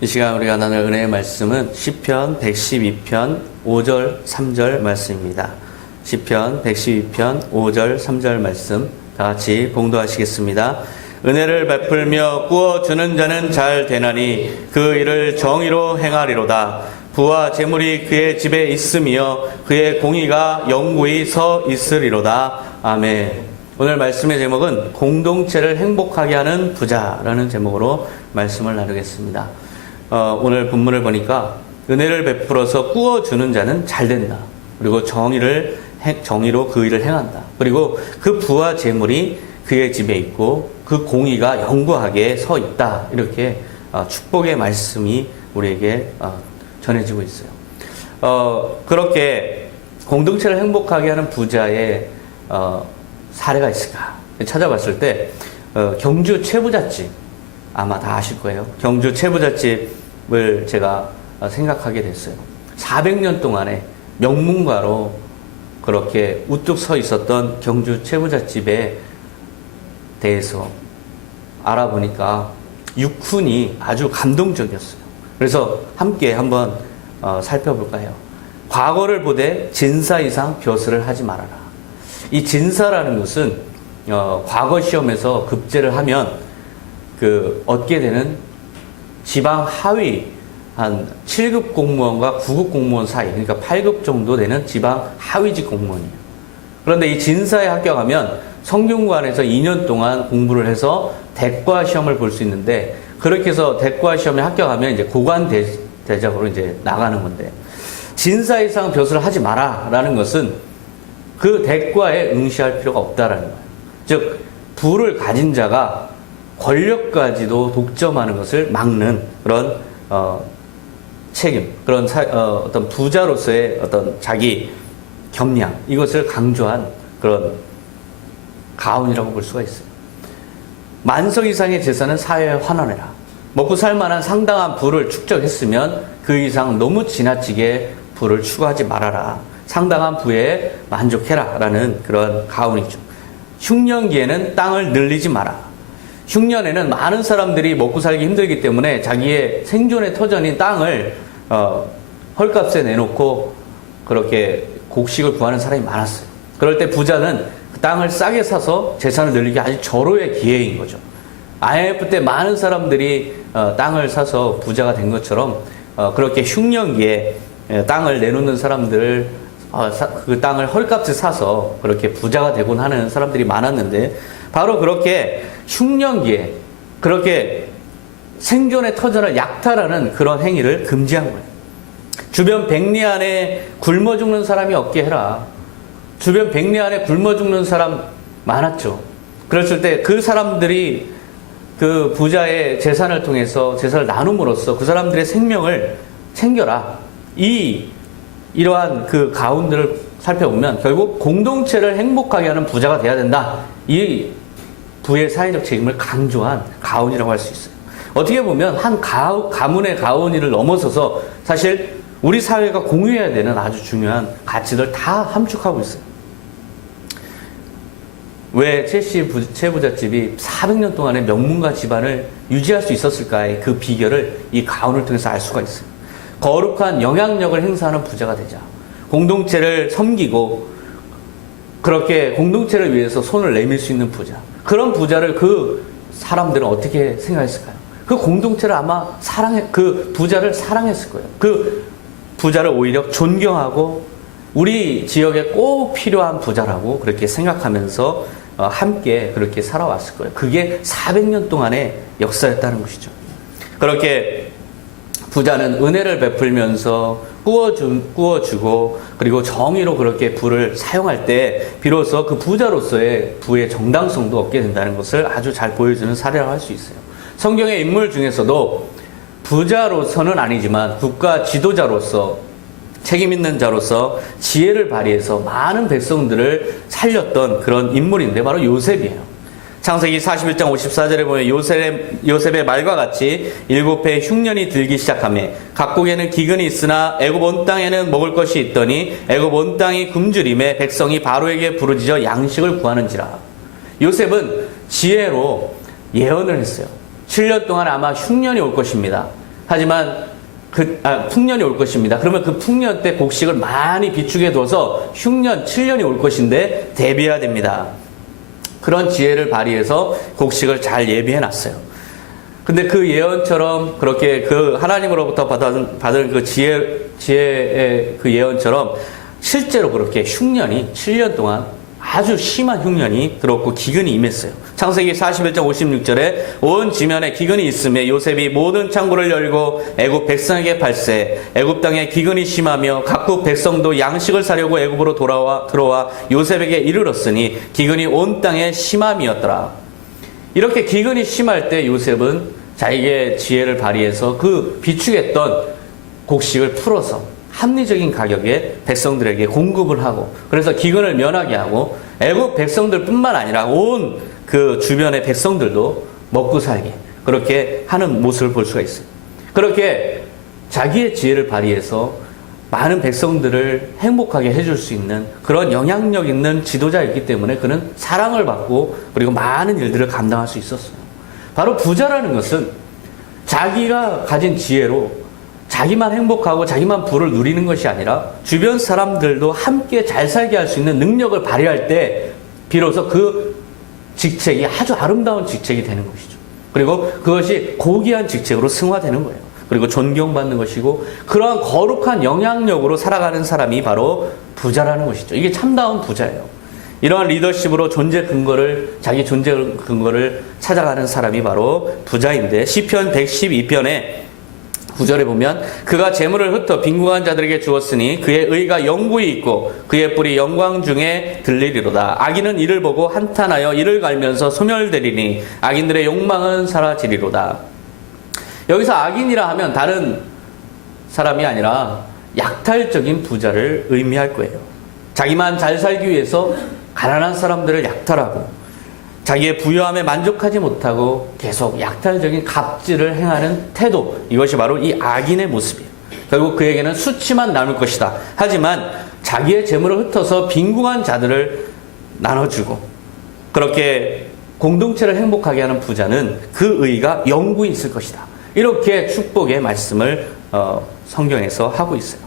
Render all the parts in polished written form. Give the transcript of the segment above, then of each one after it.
이 시간 우리가 나눌 은혜의 말씀은 시편 112편 5절 3절 말씀입니다. 시편 112편 5절 3절 말씀 다 같이 봉독하시겠습니다. 은혜를 베풀며 꾸어주는 자는 잘 되나니 그 일을 정의로 행하리로다. 부와 재물이 그의 집에 있으며 그의 공의가 영구히 서 있으리로다. 아멘. 오늘 말씀의 제목은 공동체를 행복하게 하는 부자라는 제목으로 말씀을 나누겠습니다. 오늘 본문을 보니까 은혜를 베풀어서 꾸어주는 자는 잘 된다. 그리고 정의로 그 일을 행한다. 그리고 그 부와 재물이 그의 집에 있고 그 공의가 영구하게 서 있다. 이렇게 축복의 말씀이 우리에게 전해지고 있어요. 그렇게 공동체를 행복하게 하는 부자의 사례가 있을까 찾아봤을 때 경주 최부잣집 아마 다 아실 거예요. 경주 최부잣집을 제가 생각하게 됐어요. 400년 동안에 명문가로 그렇게 우뚝 서 있었던 경주 최부잣집에 대해서 알아보니까 육훈이 아주 감동적이었어요. 그래서 함께 한번 살펴볼까 해요. 과거를 보되 진사 이상 벼슬을 하지 말아라. 이 진사라는 것은 과거 시험에서 급제를 하면 얻게 되는 지방 하위 한 7급 공무원과 9급 공무원 사이, 그러니까 8급 정도 되는 지방 하위직 공무원이에요. 그런데 이 진사에 합격하면 성균관에서 2년 동안 공부를 해서 대과 시험을 볼 수 있는데, 그렇게 해서 대과 시험에 합격하면 이제 고관 대작으로 이제 나가는 건데, 진사 이상 벼슬을 하지 마라라는 것은 그 대과에 응시할 필요가 없다라는 거예요. 즉 부를 가진 자가 권력까지도 독점하는 것을 막는 그런 책임, 그런 어떤 부자로서의 어떤 자기 겸양, 이것을 강조한 그런 가훈이라고 볼 수가 있어요. 만석 이상의 재산은 사회에 환원해라. 먹고 살 만한 상당한 부를 축적했으면 그 이상 너무 지나치게 부를 추구하지 말아라. 상당한 부에 만족해라 라는 그런 가훈이죠. 흉년기에는 땅을 늘리지 마라. 흉년에는 많은 사람들이 먹고 살기 힘들기 때문에 자기의 생존의 터전인 땅을 헐값에 내놓고 그렇게 곡식을 구하는 사람이 많았어요. 그럴 때 부자는 그 땅을 싸게 사서 재산을 늘리기 아주 절호의 기회인 거죠. IMF 때 많은 사람들이 땅을 사서 부자가 된 것처럼 그렇게 흉년기에 땅을 내놓는 사람들, 그 땅을 헐값에 사서 그렇게 부자가 되곤 하는 사람들이 많았는데, 바로 그렇게 흉년기에 그렇게 생존의 터전을 약탈하는 그런 행위를 금지한 거예요. 주변 백리 안에 굶어 죽는 사람이 없게 해라. 주변 백리 안에 굶어 죽는 사람 많았죠. 그랬을 때 그 사람들이 그 부자의 재산을 통해서 재산을 나눔으로써 그 사람들의 생명을 챙겨라. 이러한 그 가훈들을 살펴보면 결국 공동체를 행복하게 하는 부자가 돼야 된다. 이 부의 사회적 책임을 강조한 가훈이라고 할 수 있어요. 어떻게 보면 한 가문의 가훈이를 넘어서서 사실 우리 사회가 공유해야 되는 아주 중요한 가치를 다 함축하고 있어요. 왜 최부잣집이 400년 동안의 명문가 집안을 유지할 수 있었을까의 그 비결을 이 가훈을 통해서 알 수가 있어요. 거룩한 영향력을 행사하는 부자가 되자. 공동체를 섬기고 그렇게 공동체를 위해서 손을 내밀 수 있는 부자. 그런 부자를 그 사람들은 어떻게 생각했을까요? 그 공동체를 아마 그 부자를 사랑했을 거예요. 그 부자를 오히려 존경하고 우리 지역에 꼭 필요한 부자라고 그렇게 생각하면서 함께 그렇게 살아왔을 거예요. 그게 400년 동안의 역사였다는 것이죠. 그렇게 부자는 은혜를 베풀면서 꾸어주고 그리고 정의로 그렇게 부를 사용할 때 비로소 그 부자로서의 부의 정당성도 얻게 된다는 것을 아주 잘 보여주는 사례라고 할 수 있어요. 성경의 인물 중에서도 부자로서는 아니지만 국가 지도자로서 책임 있는 자로서 지혜를 발휘해서 많은 백성들을 살렸던 그런 인물인데 바로 요셉이에요. 창세기 41장 54절에 보면 요셉의 말과 같이 7해 흉년이 들기 시작하며 각국에는 기근이 있으나 애굽 온 땅에는 먹을 것이 있더니 애굽 온 땅이 굶주림에 백성이 바로에게 부르짖어 양식을 구하는지라. 요셉은 지혜로 예언을 했어요. 7년 동안 아마 흉년이 올 것입니다. 하지만 풍년이 올 것입니다. 그러면 그 풍년 때 곡식을 많이 비축해 둬서 흉년, 7년이 올 것인데 대비해야 됩니다. 그런 지혜를 발휘해서 곡식을 잘 예비해 놨어요. 근데 그 예언처럼 그렇게 그 하나님으로부터 받은 그 지혜의 그 예언처럼 실제로 그렇게 흉년이 7년 동안 아주 심한 흉년이 들었고 기근이 임했어요. 창세기 41장 56절에 온 지면에 기근이 있음에 요셉이 모든 창고를 열고 애굽 백성에게 발세, 애굽 땅에 기근이 심하며 각국 백성도 양식을 사려고 애굽으로 들어와 요셉에게 이르렀으니 기근이 온 땅에 심함이었더라. 이렇게 기근이 심할 때 요셉은 자기의 지혜를 발휘해서 그 비축했던 곡식을 풀어서 합리적인 가격에 백성들에게 공급을 하고, 그래서 기근을 면하게 하고 애굽 백성들뿐만 아니라 온 그 주변의 백성들도 먹고 살게 그렇게 하는 모습을 볼 수가 있어요. 그렇게 자기의 지혜를 발휘해서 많은 백성들을 행복하게 해줄 수 있는 그런 영향력 있는 지도자였기 때문에 그는 사랑을 받고 그리고 많은 일들을 감당할 수 있었어요. 바로 부자라는 것은 자기가 가진 지혜로 자기만 행복하고 자기만 부를 누리는 것이 아니라 주변 사람들도 함께 잘 살게 할 수 있는 능력을 발휘할 때 비로소 그 직책이 아주 아름다운 직책이 되는 것이죠. 그리고 그것이 고귀한 직책으로 승화되는 거예요. 그리고 존경받는 것이고 그러한 거룩한 영향력으로 살아가는 사람이 바로 부자라는 것이죠. 이게 참다운 부자예요. 이러한 리더십으로 자기 존재 근거를 찾아가는 사람이 바로 부자인데, 시편 112편에 9절에 보면 그가 재물을 흩어 빈궁한 자들에게 주었으니 그의 의가 영구히 있고 그의 뿔이 영광 중에 들리리로다. 악인은 이를 보고 한탄하여 이를 갈면서 소멸되리니 악인들의 욕망은 사라지리로다. 여기서 악인이라 하면 다른 사람이 아니라 약탈적인 부자를 의미할 거예요. 자기만 잘 살기 위해서 가난한 사람들을 약탈하고 자기의 부유함에 만족하지 못하고 계속 약탈적인 갑질을 행하는 태도, 이것이 바로 이 악인의 모습이에요. 결국 그에게는 수치만 남을 것이다. 하지만 자기의 재물을 흩어서 빈궁한 자들을 나눠주고 그렇게 공동체를 행복하게 하는 부자는 그 의가 영구히 있을 것이다. 이렇게 축복의 말씀을 성경에서 하고 있어요.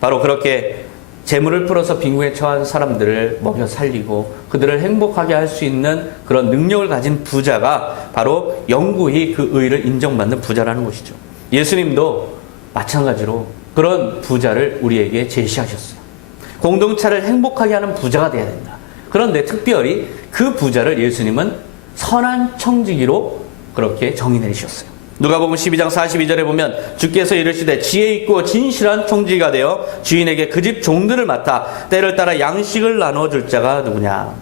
바로 그렇게 재물을 풀어서 빈궁에 처한 사람들을 먹여 살리고 그들을 행복하게 할 수 있는 그런 능력을 가진 부자가 바로 영구히 그 의를 인정받는 부자라는 것이죠. 예수님도 마찬가지로 그런 부자를 우리에게 제시하셨어요. 공동체를 행복하게 하는 부자가 되어야 된다. 그런데 특별히 그 부자를 예수님은 선한 청지기로 그렇게 정의 내리셨어요. 누가복음 12장 42절에 보면 주께서 이르시되 지혜 있고 진실한 청지기가 되어 주인에게 그 집 종들을 맡아 때를 따라 양식을 나눠줄 자가 누구냐.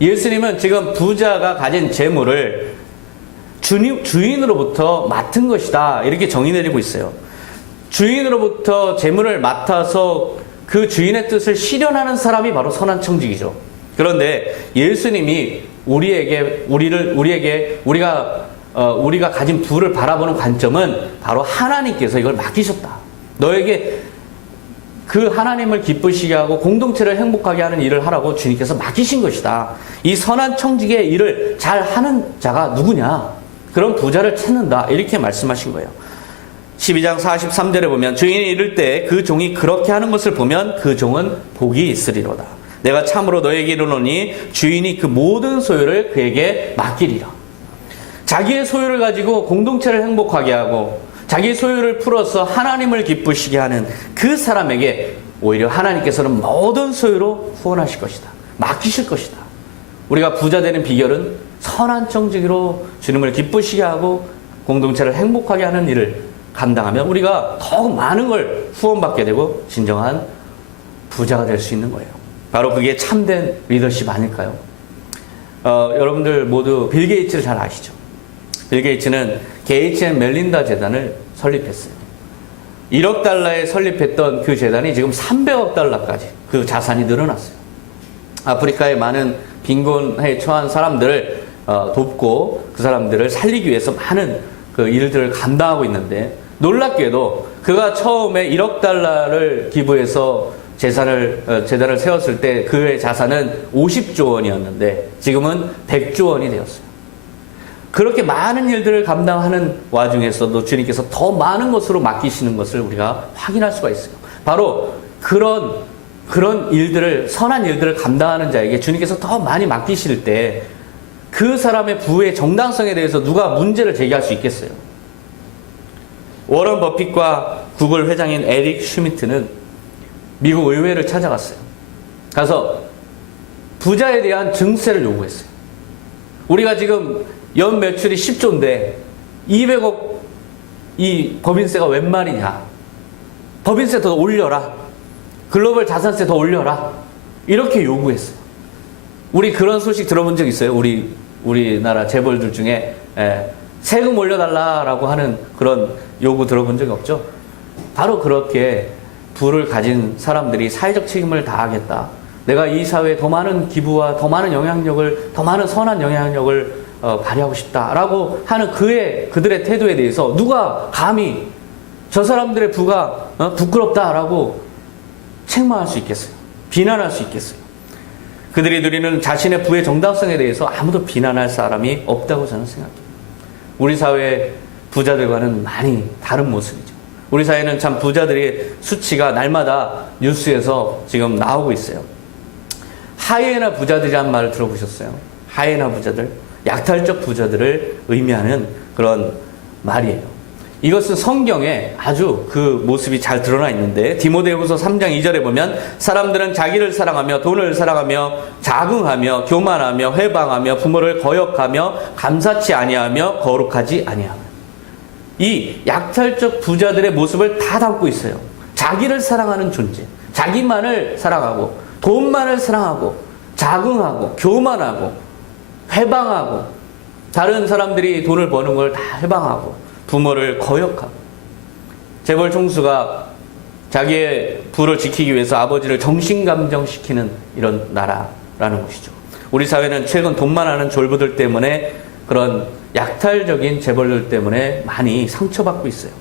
예수님은 지금 부자가 가진 재물을 주인으로부터 맡은 것이다, 이렇게 정의 내리고 있어요. 주인으로부터 재물을 맡아서 그 주인의 뜻을 실현하는 사람이 바로 선한 청지기죠. 그런데 예수님이 우리가 가진 부를 바라보는 관점은 바로 하나님께서 이걸 맡기셨다. 너에게 그 하나님을 기쁘시게 하고 공동체를 행복하게 하는 일을 하라고 주님께서 맡기신 것이다. 이 선한 청지기의 일을 잘 하는 자가 누구냐? 그런 부자를 찾는다. 이렇게 말씀하신 거예요. 12장 43절에 보면 주인이 이를 때 그 종이 그렇게 하는 것을 보면 그 종은 복이 있으리로다. 내가 참으로 너에게 이르노니 주인이 그 모든 소유를 그에게 맡기리라. 자기의 소유를 가지고 공동체를 행복하게 하고 자기의 소유를 풀어서 하나님을 기쁘시게 하는 그 사람에게 오히려 하나님께서는 모든 소유로 후원하실 것이다. 맡기실 것이다. 우리가 부자 되는 비결은 선한 청지기로 주님을 기쁘시게 하고 공동체를 행복하게 하는 일을 감당하면 우리가 더욱 많은 걸 후원받게 되고 진정한 부자가 될 수 있는 거예요. 바로 그게 참된 리더십 아닐까요? 여러분들 모두 빌 게이츠를 잘 아시죠? 빌 게이츠는 게이츠 앤 멜린다 재단을 설립했어요. 1억 달러에 설립했던 그 재단이 지금 300억 달러까지 그 자산이 늘어났어요. 아프리카의 많은 빈곤에 처한 사람들을 돕고 그 사람들을 살리기 위해서 많은 그 일들을 감당하고 있는데, 놀랍게도 그가 처음에 1억 달러를 기부해서 재단을 세웠을 때 그의 자산은 50조 원이었는데 지금은 100조 원이 되었어요. 그렇게 많은 일들을 감당하는 와중에서도 주님께서 더 많은 것으로 맡기시는 것을 우리가 확인할 수가 있어요. 바로 그런 일들을, 선한 일들을 감당하는 자에게 주님께서 더 많이 맡기실 때 그 사람의 부의 정당성에 대해서 누가 문제를 제기할 수 있겠어요? 워런 버핏과 구글 회장인 에릭 슈미트는 미국 의회를 찾아갔어요. 가서 부자에 대한 증세를 요구했어요. 우리가 지금 연 매출이 10조인데 200억 이 법인세가 웬 말이냐. 법인세 더 올려라. 글로벌 자산세 더 올려라. 이렇게 요구했어요. 우리 그런 소식 들어본 적 있어요? 우리나라 재벌들 중에 세금 올려달라라고 하는 그런 요구 들어본 적이 없죠? 바로 그렇게 부를 가진 사람들이 사회적 책임을 다하겠다. 내가 이 사회에 더 많은 기부와 더 많은 영향력을, 더 많은 선한 영향력을 발휘하고 싶다라고 하는 그들의 태도에 대해서 누가 감히 저 사람들의 부가 부끄럽다라고 책망할 수 있겠어요? 비난할 수 있겠어요? 그들이 누리는 자신의 부의 정당성에 대해서 아무도 비난할 사람이 없다고 저는 생각해요. 우리 사회 부자들과는 많이 다른 모습이죠. 우리 사회는 참 부자들의 수치가 날마다 뉴스에서 지금 나오고 있어요. 하이에나 부자들이란 말을 들어보셨어요? 하이에나 부자들, 약탈적 부자들을 의미하는 그런 말이에요. 이것은 성경에 아주 그 모습이 잘 드러나 있는데 디모데후서 3장 2절에 보면 사람들은 자기를 사랑하며 돈을 사랑하며 자긍하며 교만하며 회방하며 부모를 거역하며 감사치 아니하며 거룩하지 아니하며, 이 약탈적 부자들의 모습을 다 담고 있어요. 자기를 사랑하는 존재, 자기만을 사랑하고 돈만을 사랑하고 자긍하고 교만하고 회방하고, 다른 사람들이 돈을 버는 걸 다 회방하고 부모를 거역하고, 재벌 총수가 자기의 부를 지키기 위해서 아버지를 정신감정시키는 이런 나라라는 것이죠. 우리 사회는 최근 돈만 하는 졸부들 때문에, 그런 약탈적인 재벌들 때문에 많이 상처받고 있어요.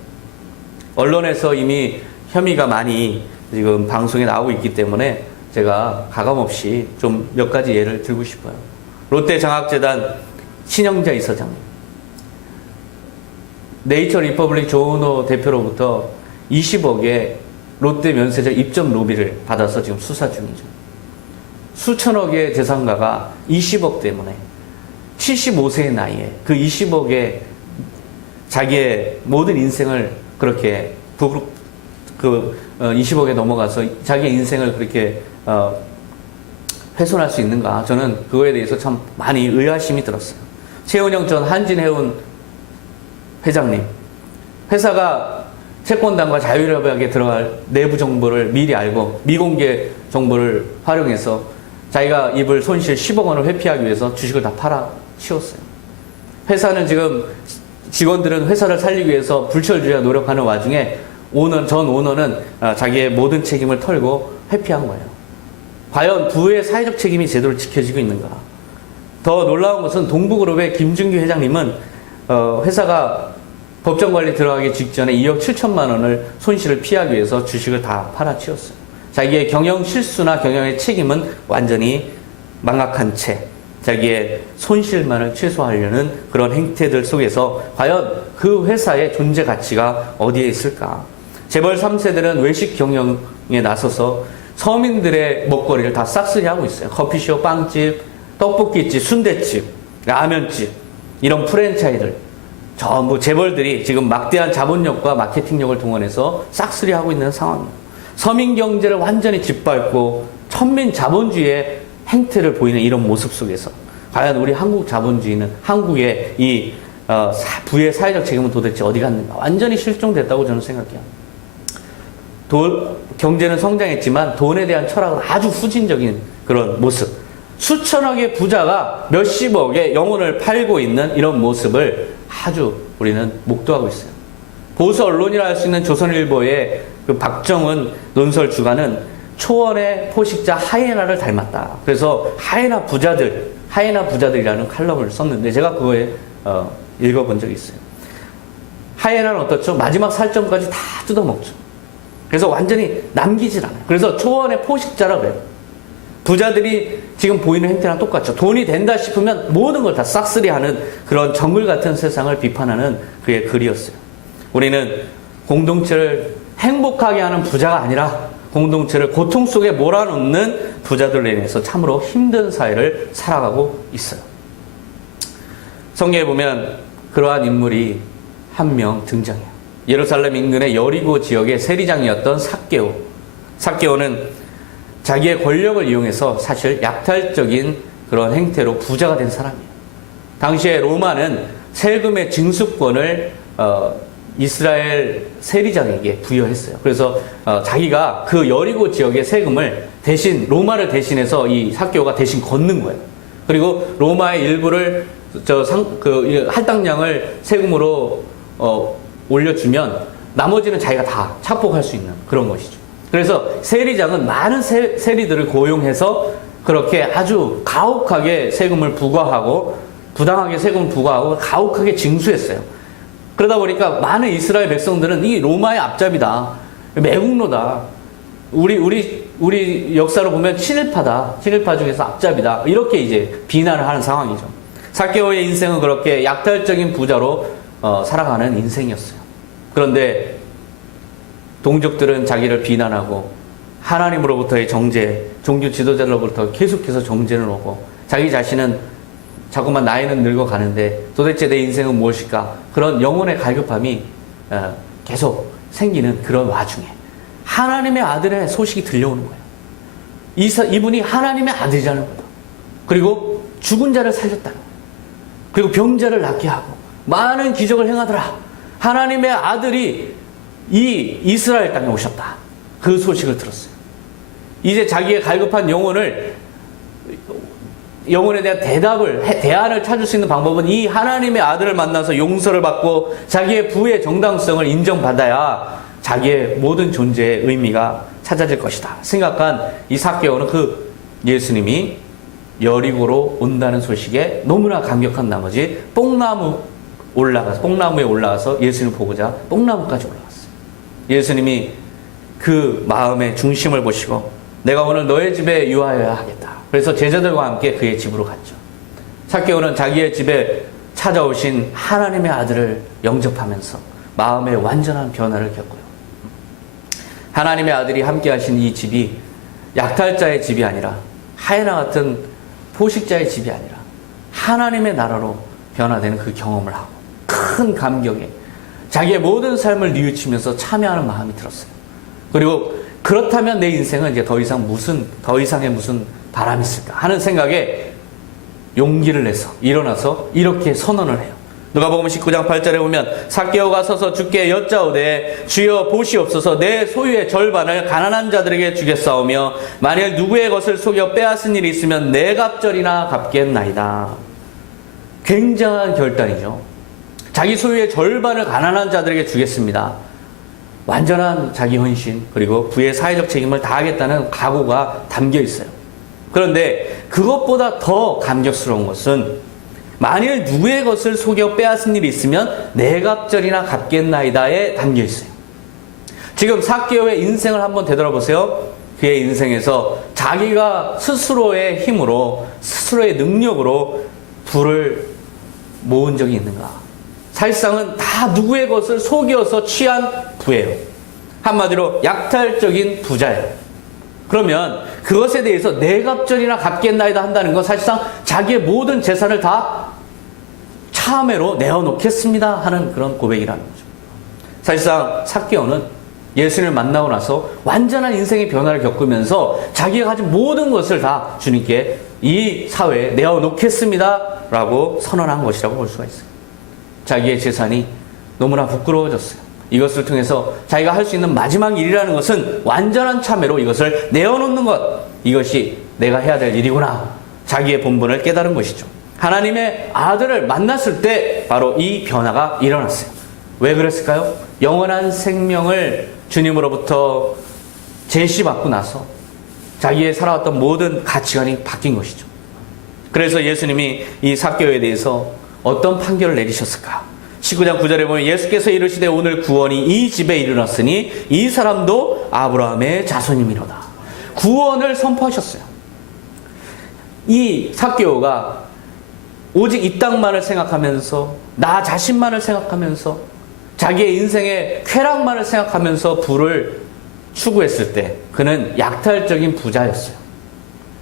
언론에서 이미 혐의가 많이 지금 방송에 나오고 있기 때문에 제가 가감없이 좀 몇 가지 예를 들고 싶어요. 롯데장학재단 신영자 이사장님, 네이처 리퍼블릭 조은호 대표로부터 20억의 롯데 면세점 입점 로비를 받아서 지금 수사 중이죠. 수천억의 재산가가 20억 때문에 75세의 나이에 그 20억의 자기의 모든 인생을 그렇게 20억에 넘어가서 자기의 인생을 그렇게 훼손할 수 있는가? 저는 그거에 대해서 참 많이 의아심이 들었어요. 최은영 전 한진해운 회장님, 회사가 채권단과 자율협약에 들어갈 내부 정보를 미리 알고 미공개 정보를 활용해서 자기가 입을 손실 10억 원을 회피하기 위해서 주식을 다 팔아치웠어요. 회사는 지금 직원들은 회사를 살리기 위해서 불철주야 노력하는 와중에 전 오너는 자기의 모든 책임을 털고 회피한 거예요. 과연 부의 사회적 책임이 제대로 지켜지고 있는가? 더 놀라운 것은 동부그룹의 김준규 회장님은 회사가 법정관리 들어가기 직전에 2억 7천만 원을 손실을 피하기 위해서 주식을 다 팔아치웠어요. 자기의 경영 실수나 경영의 책임은 완전히 망각한 채 자기의 손실만을 최소화하려는 그런 행태들 속에서 과연 그 회사의 존재 가치가 어디에 있을까? 재벌 3세들은 외식 경영에 나서서 서민들의 먹거리를 다 싹쓸이하고 있어요. 커피숍, 빵집, 떡볶이집, 순댓집, 라면집, 이런 프랜차이즈를 전부 재벌들이 지금 막대한 자본력과 마케팅력을 동원해서 싹쓸이하고 있는 상황입니다. 서민 경제를 완전히 짓밟고 천민 자본주의의 행태를 보이는 이런 모습 속에서 과연 우리 한국 자본주의는, 한국의 이 부의 사회적 책임은 도대체 어디 갔는가? 완전히 실종됐다고 저는 생각해요. 경제는 성장했지만 돈에 대한 철학은 아주 후진적인 그런 모습. 수천억의 부자가 몇십억의 영혼을 팔고 있는 이런 모습을 아주 우리는 목도하고 있어요. 보수 언론이라 할 수 있는 조선일보의 그 박정은 논설 주간은 초원의 포식자 하이에나를 닮았다. 그래서 하이에나 부자들이라는 칼럼을 썼는데 제가 그거에 읽어본 적이 있어요. 하이에나는 어떻죠? 마지막 살점까지 다 뜯어먹죠. 그래서 완전히 남기질 않아요. 그래서 초원의 포식자라고 해요. 부자들이 지금 보이는 행태랑 똑같죠. 돈이 된다 싶으면 모든 걸 다 싹쓸이하는 그런 정글 같은 세상을 비판하는 그의 글이었어요. 우리는 공동체를 행복하게 하는 부자가 아니라 공동체를 고통 속에 몰아넣는 부자들로 인해서 참으로 힘든 사회를 살아가고 있어요. 성경에 보면 그러한 인물이 한 명 등장해요. 예루살렘 인근의 여리고 지역의 세리장이었던 삭개오. 삭개오는 자기의 권력을 이용해서 사실 약탈적인 그런 행태로 부자가 된 사람이에요. 당시에 로마는 세금의 징수권을 이스라엘 세리장에게 부여했어요. 그래서 자기가 그 여리고 지역의 세금을 대신 로마를 대신해서 이 삭개오가 대신 걷는 거예요. 그리고 로마의 일부를 할당량을 세금으로 올려주면 나머지는 자기가 다 착복할 수 있는 그런 것이죠. 그래서 세리장은 많은 세리들을 고용해서 그렇게 아주 가혹하게 세금을 부과하고 부당하게 세금을 부과하고 가혹하게 징수했어요. 그러다 보니까 많은 이스라엘 백성들은 이 로마의 앞잡이다, 매국노다, 우리 역사로 보면 친일파 중에서 앞잡이다, 이렇게 이제 비난을 하는 상황이죠. 삭개오의 인생은 그렇게 약탈적인 부자로 살아가는 인생이었어요. 그런데 동족들은 자기를 비난하고 하나님으로부터의 정죄, 종교 지도자로부터 계속해서 정죄를 오고 자기 자신은 자꾸만 나이는 늙어가는데 도대체 내 인생은 무엇일까? 그런 영혼의 갈급함이 계속 생기는 그런 와중에 하나님의 아들의 소식이 들려오는 거예요. 이분이 하나님의 아들이라는 거예요. 그리고 죽은 자를 살렸다는 거예요. 그리고 병자를 낫게 하고 많은 기적을 행하더라. 하나님의 아들이 이 이스라엘 땅에 오셨다. 그 소식을 들었어요. 이제 자기의 갈급한 영혼에 대한 대안을 찾을 수 있는 방법은 이 하나님의 아들을 만나서 용서를 받고 자기의 부의 정당성을 인정받아야 자기의 모든 존재의 의미가 찾아질 것이다 생각한 이 삭개오는 그 예수님이 여리고로 온다는 소식에 너무나 감격한 나머지 뽕나무에 올라가서 예수님을 보고자 뽕나무까지 올라갔어요. 예수님이 그 마음의 중심을 보시고 내가 오늘 너의 집에 유하여야 하겠다. 그래서 제자들과 함께 그의 집으로 갔죠. 삭개오는 자기의 집에 찾아오신 하나님의 아들을 영접하면서 마음의 완전한 변화를 겪고요. 하나님의 아들이 함께 하신 이 집이 약탈자의 집이 아니라 하에나 같은 포식자의 집이 아니라 하나님의 나라로 변화되는 그 경험을 하고 큰 감격에 자기의 모든 삶을 뉘우치면서 참여하는 마음이 들었어요. 그리고 그렇다면 내 인생은 이제 더 이상의 무슨 바람이 있을까 하는 생각에 용기를 내서 일어나서 이렇게 선언을 해요. 누가복음 19장 8절에 보면 삭개오가 서서 주께 여짜오되 주여 보시옵소서 내 소유의 절반을 가난한 자들에게 주겠사오며 만일 누구의 것을 속여 빼앗은 일이 있으면 네 갑절이나 갚겠나이다. 굉장한 결단이죠. 자기 소유의 절반을 가난한 자들에게 주겠습니다. 완전한 자기 헌신 그리고 부의 사회적 책임을 다하겠다는 각오가 담겨 있어요. 그런데 그것보다 더 감격스러운 것은 만일 누구의 것을 속여 빼앗은 일이 있으면 네 갑절이나 갚겠나이다에 담겨 있어요. 지금 삭개오의 인생을 한번 되돌아보세요. 그의 인생에서 자기가 스스로의 힘으로 스스로의 능력으로 부를 모은 적이 있는가? 사실상은 다 누구의 것을 속여서 취한 부예요. 한마디로 약탈적인 부자예요. 그러면 그것에 대해서 네 갑절이나 갚겠나이다 한다는 건 사실상 자기의 모든 재산을 다 차매로 내어놓겠습니다 하는 그런 고백이라는 거죠. 사실상 삭개오는 예수님을 만나고 나서 완전한 인생의 변화를 겪으면서 자기가 가진 모든 것을 다 주님께 이 사회에 내어놓겠습니다 라고 선언한 것이라고 볼 수가 있어요. 자기의 재산이 너무나 부끄러워졌어요. 이것을 통해서 자기가 할 수 있는 마지막 일이라는 것은 완전한 참회로 이것을 내어놓는 것, 이것이 내가 해야 될 일이구나. 자기의 본분을 깨달은 것이죠. 하나님의 아들을 만났을 때 바로 이 변화가 일어났어요. 왜 그랬을까요? 영원한 생명을 주님으로부터 제시받고 나서 자기의 살아왔던 모든 가치관이 바뀐 것이죠. 그래서 예수님이 이 삭개오에 대해서 어떤 판결을 내리셨을까? 19장 9절에 보면 예수께서 이르시되 오늘 구원이 이 집에 이르렀으니 이 사람도 아브라함의 자손이미로다. 구원을 선포하셨어요. 이 삭개오가 오직 이 땅만을 생각하면서 나 자신만을 생각하면서 자기의 인생의 쾌락만을 생각하면서 부를 추구했을 때 그는 약탈적인 부자였어요.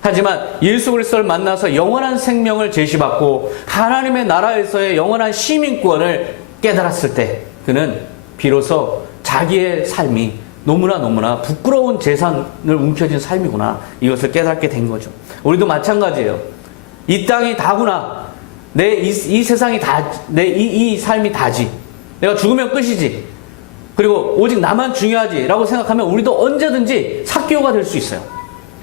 하지만 예수 그리스도를 만나서 영원한 생명을 제시받고 하나님의 나라에서의 영원한 시민권을 깨달았을 때 그는 비로소 자기의 삶이 너무나 부끄러운 재산을 움켜쥔 삶이구나, 이것을 깨닫게 된 거죠. 우리도 마찬가지예요. 이 땅이 다구나. 이 세상이 다, 이 삶이 다지. 내가 죽으면 끝이지. 그리고 오직 나만 중요하지 라고 생각하면 우리도 언제든지 삭개오가 될 수 있어요.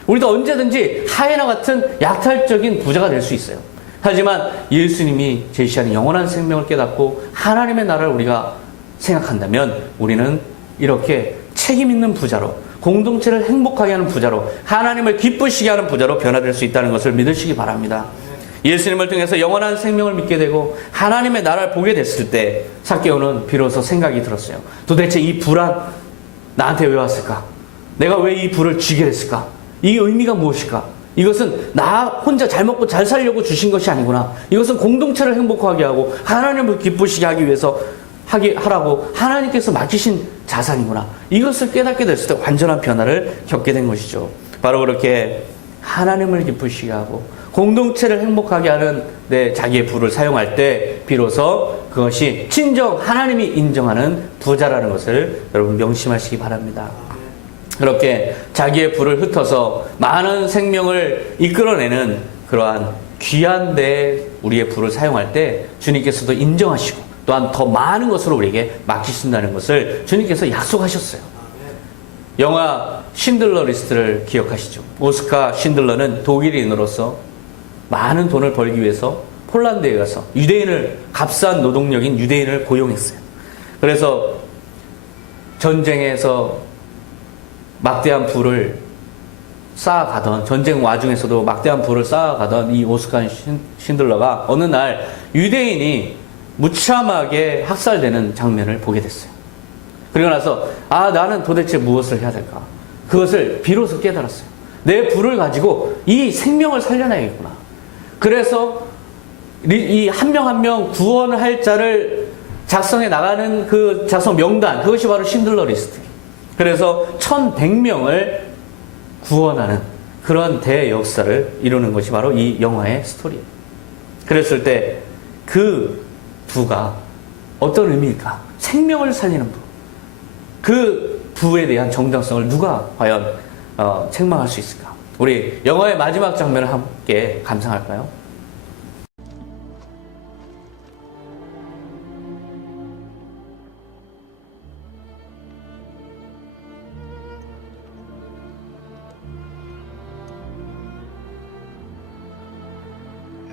우리도 언제든지 하예나 같은 약탈적인 부자가 될 수 있어요. 하지만 예수님이 제시하는 영원한 생명을 깨닫고 하나님의 나라를 우리가 생각한다면 우리는 이렇게 책임 있는 부자로, 공동체를 행복하게 하는 부자로, 하나님을 기쁘시게 하는 부자로 변화될 수 있다는 것을 믿으시기 바랍니다. 예수님을 통해서 영원한 생명을 믿게 되고 하나님의 나라를 보게 됐을 때 삭개오는 비로소 생각이 들었어요. 도대체 이 불안 나한테 왜 왔을까? 내가 왜 이 불을 쥐게 됐을까? 이 의미가 무엇일까? 이것은 나 혼자 잘 먹고 잘 살려고 주신 것이 아니구나. 이것은 공동체를 행복하게 하고 하나님을 기쁘시게 하기 위해서 하라고 하나님께서 맡기신 자산이구나. 이것을 깨닫게 됐을 때 완전한 변화를 겪게 된 것이죠. 바로 그렇게 하나님을 기쁘시게 하고 공동체를 행복하게 하는 자기의 부를 사용할 때 비로소 그것이 진정 하나님이 인정하는 부자라는 것을 여러분 명심하시기 바랍니다. 그렇게 자기의 부를 흩어서 많은 생명을 이끌어내는 그러한 귀한 데 우리의 부를 사용할 때 주님께서도 인정하시고 또한 더 많은 것으로 우리에게 맡기신다는 것을 주님께서 약속하셨어요. 영화 신들러 리스트를 기억하시죠? 오스카 신들러는 독일인으로서 많은 돈을 벌기 위해서 폴란드에 가서 값싼 노동력인 유대인을 고용했어요. 그래서 전쟁에서 막대한 부를 쌓아가던, 전쟁 와중에서도 막대한 부를 쌓아가던 이 오스카 신들러가 어느 날 유대인이 무참하게 학살되는 장면을 보게 됐어요. 그리고 나서 나는 도대체 무엇을 해야 될까? 그것을 비로소 깨달았어요. 내 부를 가지고 이 생명을 살려놔야겠구나. 그래서 이 한 명 한 명 구원할 자를 작성해 나가는 그 작성 명단, 그것이 바로 신들러 리스트. 그래서 1100명을 구원하는 그런 대역사를 이루는 것이 바로 이 영화의 스토리예요. 그랬을 때 그 부가 어떤 의미일까? 생명을 살리는 부. 그 부에 대한 정당성을 누가 과연 책망할 수 있을까? 우리 영화의 마지막 장면을 함께 감상할까요?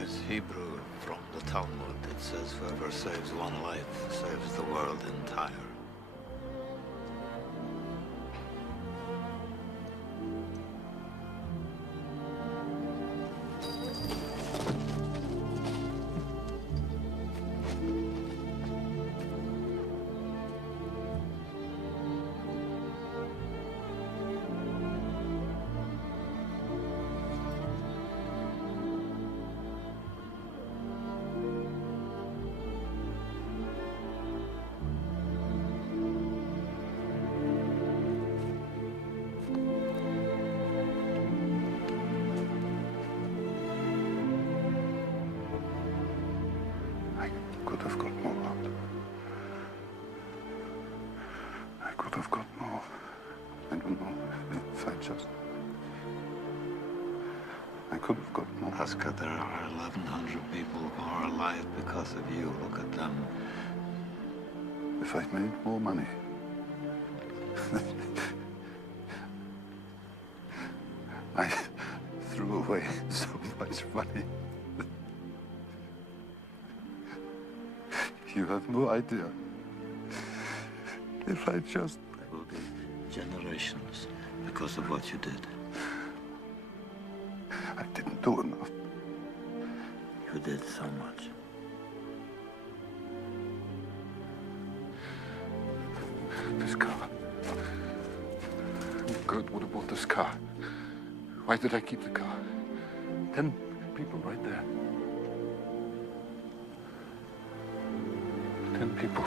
It's Hebrew from the Talmud. It says, "Whoever saves one life saves the world entire." I could have got more out. I could have got more. I don't know if I just... I could have got more. Oscar, there are 1,100 people who are alive because of you. Look at them. If I'd made more money... I threw away so much money. You have no idea. If I just... There will be generations because of what you did. I didn't do enough. You did so much. This car. Good would have bought this car. Why did I keep the car? Then people right there. 10 people.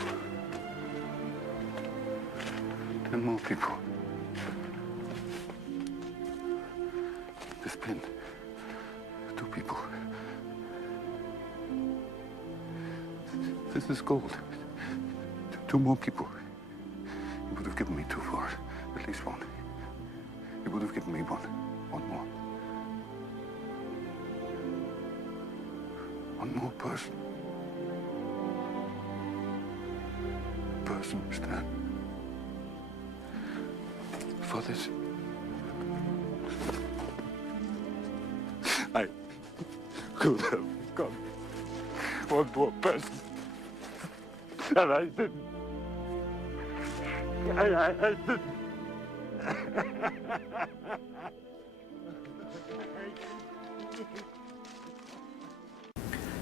10 more people. This pin. 2 people. This is gold. 2 more people. You would have given me 2 for it. At least 1. You would have given me 1. 1 more. 1 more person. A person who stand for this. I could have become 1 more person. And I didn't. I didn't.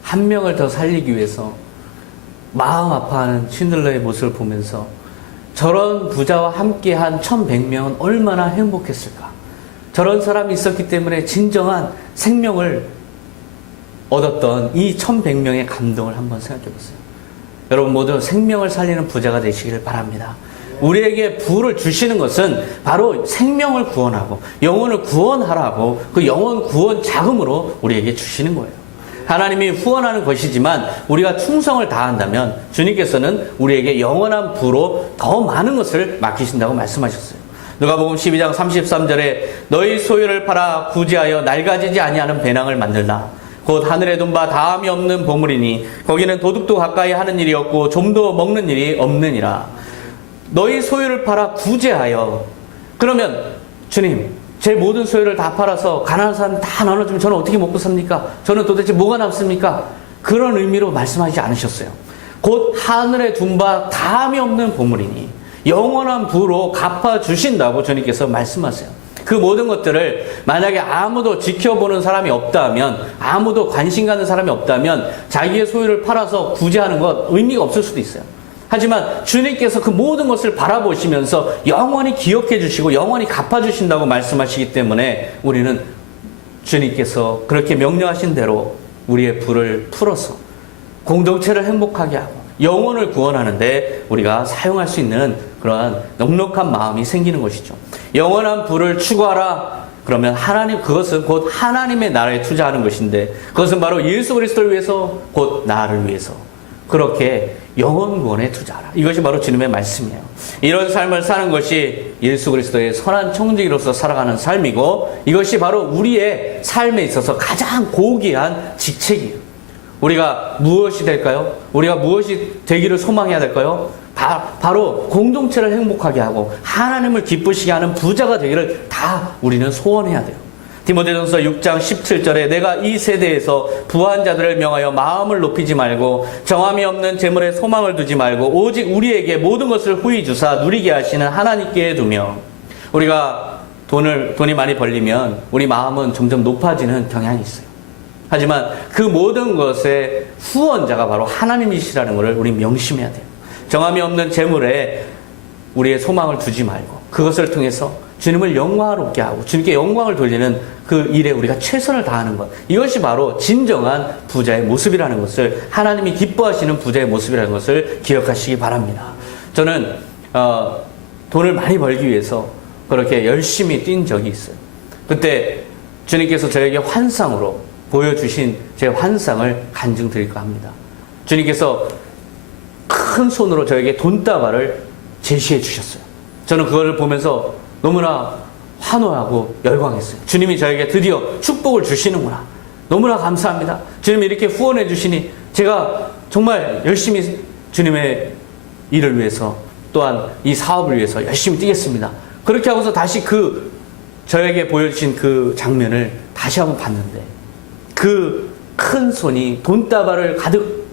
한 명을 더 살리기 위해서 마음 아파하는 신들러의 모습을 보면서 저런 부자와 함께한 1100명은 얼마나 행복했을까. 저런 사람이 있었기 때문에 진정한 생명을 얻었던 이 1100명의 감동을 한번 생각해 보세요. 여러분 모두 생명을 살리는 부자가 되시기를 바랍니다. 우리에게 부를 주시는 것은 바로 생명을 구원하고 영혼을 구원하라고 그 영혼 구원 자금으로 우리에게 주시는 거예요. 하나님이 후원하는 것이지만 우리가 충성을 다한다면 주님께서는 우리에게 영원한 부로 더 많은 것을 맡기신다고 말씀하셨어요. 누가복음 12장 33절에 너희 소유를 팔아 구제하여 낡아지지 아니하는 배낭을 만들라. 곧 하늘에 둔 바 다함이 없는 보물이니 거기는 도둑도 가까이 하는 일이 없고 좀도 먹는 일이 없느니라. 너희 소유를 팔아 구제하여. 그러면 주님 제 모든 소유를 다 팔아서 가난한 사람 다 나눠주면 저는 어떻게 먹고 삽니까? 저는 도대체 뭐가 남습니까? 그런 의미로 말씀하지 않으셨어요. 곧 하늘에 둔 바 다함이 없는 보물이니 영원한 부로 갚아주신다고 주님께서 말씀하세요. 그 모든 것들을 만약에 아무도 지켜보는 사람이 없다면, 아무도 관심 갖는 사람이 없다면 자기의 소유를 팔아서 구제하는 것 의미가 없을 수도 있어요. 하지만 주님께서 그 모든 것을 바라보시면서 영원히 기억해 주시고 영원히 갚아주신다고 말씀하시기 때문에 우리는 주님께서 그렇게 명령하신 대로 우리의 부를 풀어서 공동체를 행복하게 하고 영혼을 구원하는데 우리가 사용할 수 있는 그러한 넉넉한 마음이 생기는 것이죠. 영원한 부를 추구하라. 그러면 하나님, 그것은 곧 하나님의 나라에 투자하는 것인데 그것은 바로 예수 그리스도를 위해서, 곧 나를 위해서 그렇게 영혼 구원에 투자하라. 이것이 바로 주님의 말씀이에요. 이런 삶을 사는 것이 예수 그리스도의 선한 청지기로서 살아가는 삶이고 이것이 바로 우리의 삶에 있어서 가장 고귀한 직책이에요. 우리가 무엇이 될까요? 우리가 무엇이 되기를 소망해야 될까요? 바로 공동체를 행복하게 하고 하나님을 기쁘시게 하는 부자가 되기를 다 우리는 소원해야 돼요. 디모데전서 6장 17절에 내가 이 세대에서 부한 자들을 명하여 마음을 높이지 말고 정함이 없는 재물에 소망을 두지 말고 오직 우리에게 모든 것을 후히 주사 누리게 하시는 하나님께 두며. 우리가 돈이 많이 벌리면 우리 마음은 점점 높아지는 경향이 있어요. 하지만 그 모든 것의 후원자가 바로 하나님이시라는 것을 우리 명심해야 돼요. 정함이 없는 재물에 우리의 소망을 두지 말고 그것을 통해서 주님을 영광롭게 하고 주님께 영광을 돌리는 그 일에 우리가 최선을 다하는 것, 이것이 바로 진정한 부자의 모습이라는 것을, 하나님이 기뻐하시는 부자의 모습이라는 것을 기억하시기 바랍니다. 저는 돈을 많이 벌기 위해서 그렇게 열심히 뛴 적이 있어요. 그때 주님께서 저에게 환상으로 보여주신 제 환상을 간증드릴까 합니다. 주님께서 큰 손으로 저에게 돈다발을 제시해 주셨어요. 저는 그거를 보면서 너무나 환호하고 열광했어요. 주님이 저에게 드디어 축복을 주시는구나. 너무나 감사합니다. 주님이 이렇게 후원해 주시니 제가 정말 열심히 주님의 일을 위해서, 또한 이 사업을 위해서 열심히 뛰겠습니다. 그렇게 하고서 다시 저에게 보여주신 그 장면을 다시 한번 봤는데 그 큰 손이 돈다발을 가득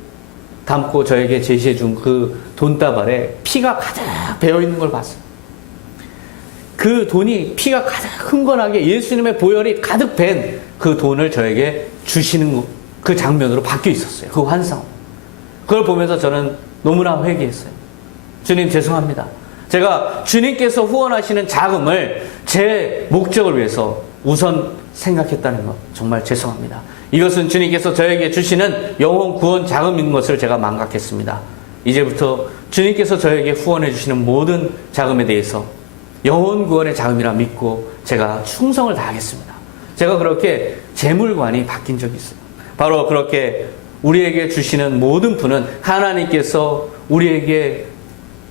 담고 저에게 제시해 준 그 돈다발에 피가 가득 배어 있는 걸 봤어요. 그 돈이 피가 가득 흥건하게 예수님의 보혈이 가득 밴 그 돈을 저에게 주시는 그 장면으로 바뀌어 있었어요. 그 환상. 그걸 보면서 저는 너무나 회개했어요. 주님 죄송합니다. 제가 주님께서 후원하시는 자금을 제 목적을 위해서 우선 생각했다는 것 정말 죄송합니다. 이것은 주님께서 저에게 주시는 영혼 구원 자금인 것을 제가 망각했습니다. 이제부터 주님께서 저에게 후원해 주시는 모든 자금에 대해서 영혼 구원의 자금이라 믿고 제가 충성을 다하겠습니다. 제가 그렇게 재물관이 바뀐 적이 있어요. 바로 그렇게 우리에게 주시는 모든 분은 하나님께서 우리에게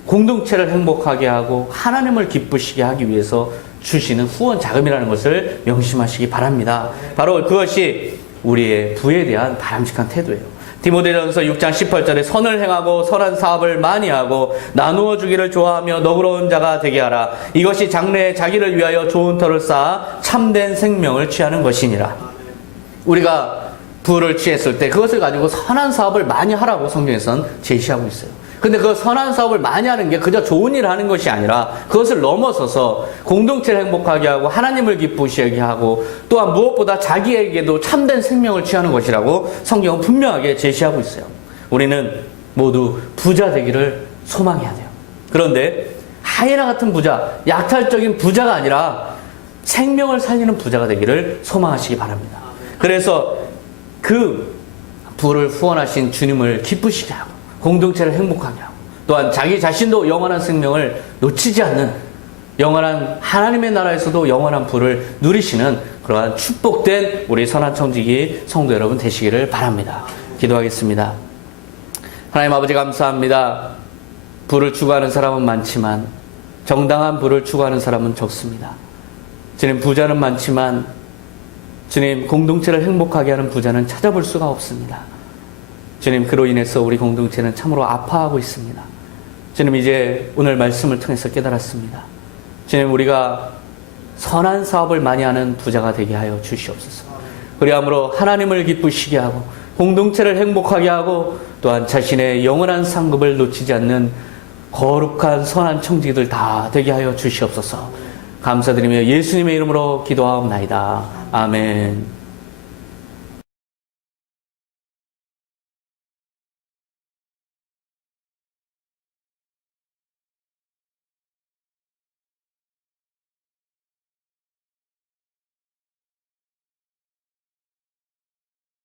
공동체를 행복하게 하고 하나님을 기쁘시게 하기 위해서 주시는 후원 자금이라는 것을 명심하시기 바랍니다. 바로 그것이 우리의 부에 대한 바람직한 태도예요. 디모데전서 6장 18절에 선을 행하고 선한 사업을 많이 하고 나누어 주기를 좋아하며 너그러운 자가 되게 하라. 이것이 장래에 자기를 위하여 좋은 터를 쌓아 참된 생명을 취하는 것이니라. 우리가 부를 취했을 때 그것을 가지고 선한 사업을 많이 하라고 성경에서는 제시하고 있어요. 근데 그 선한 사업을 많이 하는 게 그저 좋은 일을 하는 것이 아니라 그것을 넘어서서 공동체를 행복하게 하고 하나님을 기쁘시게 하고 또한 무엇보다 자기에게도 참된 생명을 취하는 것이라고 성경은 분명하게 제시하고 있어요. 우리는 모두 부자 되기를 소망해야 돼요. 그런데 하이에나 같은 부자, 약탈적인 부자가 아니라 생명을 살리는 부자가 되기를 소망하시기 바랍니다. 그래서 그 부를 후원하신 주님을 기쁘시게 하고 공동체를 행복하게 하고 또한 자기 자신도 영원한 생명을 놓치지 않는 영원한 하나님의 나라에서도 영원한 부를 누리시는 그러한 축복된 우리 선한 청지기 성도 여러분 되시기를 바랍니다. 기도하겠습니다. 하나님 아버지 감사합니다. 부를 추구하는 사람은 많지만 정당한 부를 추구하는 사람은 적습니다. 주님 부자는 많지만 주님 공동체를 행복하게 하는 부자는 찾아볼 수가 없습니다. 주님 그로 인해서 우리 공동체는 참으로 아파하고 있습니다. 주님 이제 오늘 말씀을 통해서 깨달았습니다. 주님 우리가 선한 사업을 많이 하는 부자가 되게 하여 주시옵소서. 그리함으로 하나님을 기쁘시게 하고 공동체를 행복하게 하고 또한 자신의 영원한 상급을 놓치지 않는 거룩한 선한 청지기들 다 되게 하여 주시옵소서. 감사드리며 예수님의 이름으로 기도하옵나이다. 아멘.